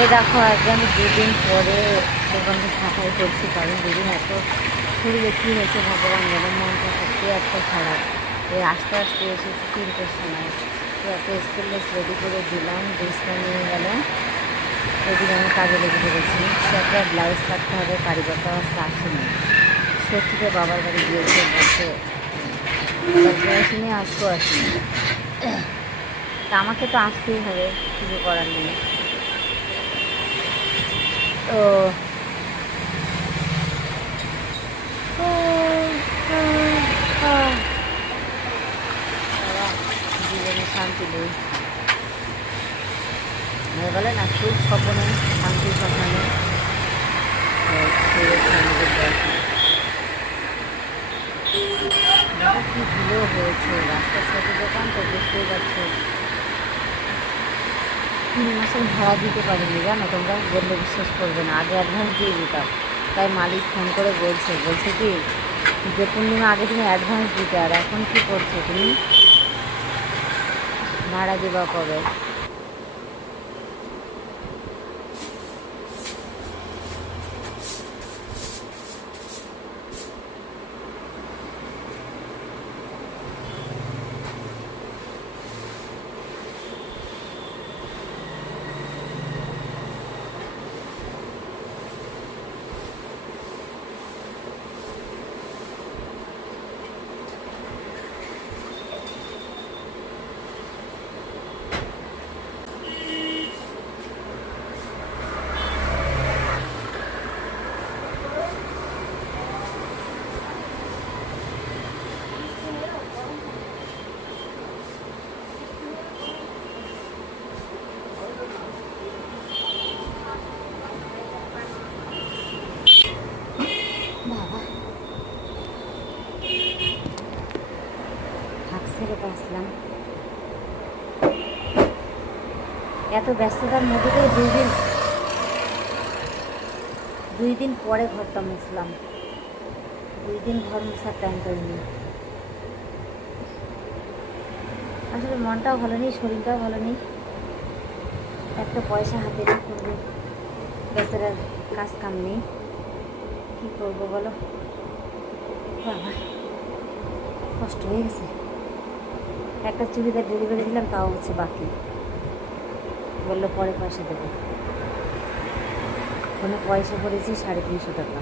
এই দেখো আজকে আমি দুদিন পরে দোকানটা সাফাই করছি, কারণ দুদিন এত শরীরে কী হয়েছে ভগবান জানে, মনটা সত্যি এত খারাপ। এই আস্তে আস্তে এসেছি 3টের সময়, তো এত স্কিললেস রেডি করে দিলাম, ড্রেসটা নিয়ে গেল, ওইদিন আমি কাজে লেগে পড়েছি। সে একটা ব্লাউজ কাটতে হবে, কারিগরটা আসতে আসেনি, সত্যিতে বাবার বাড়ি গিয়েছে, বলছে আসেনি, আজকেও আসেনি। তা আমাকে তো আসতেই হবে, কিছু করার নেই। তো জীবনে শান্তি নেই, বলে না সুখ স্বপ্নে শান্তি স্বপ্নে, কি ধুলো হয়েছে রাস্তার সাথে, দোকান তো দেখতেই পাচ্ছ। 3 মাসের ভাড়া দিতে পারিনি, জানো তোমরা বললে বিশ্বাস করবে না, আগে অ্যাডভান্স দিয়ে দিতাম। তাই মালিক ফোন করে বলছে কি যে পূর্ণিমা আগে তুমি অ্যাডভান্স দিতে, আর এখন কি করছো তুমি, ভাড়া দেওয়া কবে? ছেড়ে আসলাম, এত ব্যস্ততার মধ্যে থেকে 2 দিন পরে ঘরটা মুছলাম, 2 দিন ঘর মোছার টাইম পাইনি। আসলে মনটাও ভালো নেই, শরীরটাও ভালো নেই, একটা পয়সা হাতে নেই, করবো বেচারার কাজ কাম নেই, কী করবো বলো বাবা, কষ্ট হয়ে গেছে। একটা চুড়িদার ডেলিভারি দিলাম, তাও হচ্ছে বাকি, বললো পরে পয়সা দেবো, ফোনে পয়সা পড়েছি 350 টাকা।